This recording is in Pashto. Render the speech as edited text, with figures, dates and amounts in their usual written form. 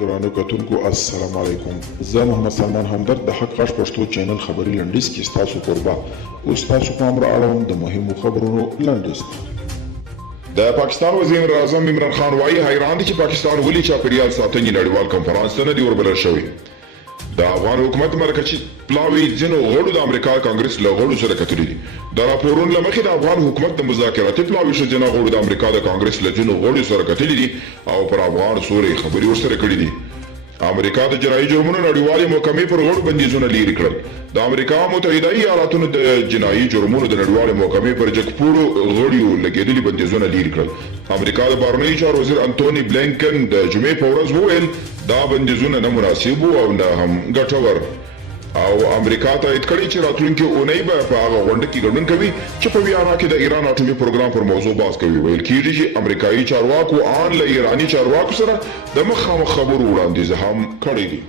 ګرانو کتونکو السلام علیکم. زه محمد سلمان همدرد د حق غږ پښتو چینل خبري لنډیز کې ستاسو قربا اوس تاسو پام را اړوم د مهمو خبرونو لنډیز. د پاکستان وزیر اعظم عمران خان وايي حیران دي چې پاکستان ولې چاپیریال ساتنې نړیوال کنفرانس ته نه دی وربلل شوی. د افغان حکومت مرکزي پلاوی ځینو غړو د امریکا کانګرس له غړو سره کتلي دي. د راپورونو له مخې د افغان حکومت د مذاکراتي پلاوي شجنه غړو د امریکا د کانګرس له ځینو غړو سره کتلي دي او پر افغان سولې خبري ورسره کړې دي. امریکا د جنایي جرمونو نړیوالې محکمې پر غړو بندیزونه لرې کړل. د امریکا متحده ایالاتونو د جنایي جرمونو د نړیوالې محکمې پر جګپوړو غړو لګېدلي بندیزونه لرې کړل. امریکا د بهرنیو چارو وزیر انټوني بلینکن د جمعې په ورځ وویل دا بندیزونه نه مناسب او نه هم ګټور او امریکا تایید کړی چې راتلونکي اونۍ به په هغه غونډه کې ګډون کوي چې په ویانا کې د ایران اټومي پروګرام پر موضوع بحث کوي. ویل کېږي چې امریکایي چارواکو له ایراني چارواکو سره د مخامخ خبرو وړاندیز هم کړی دی.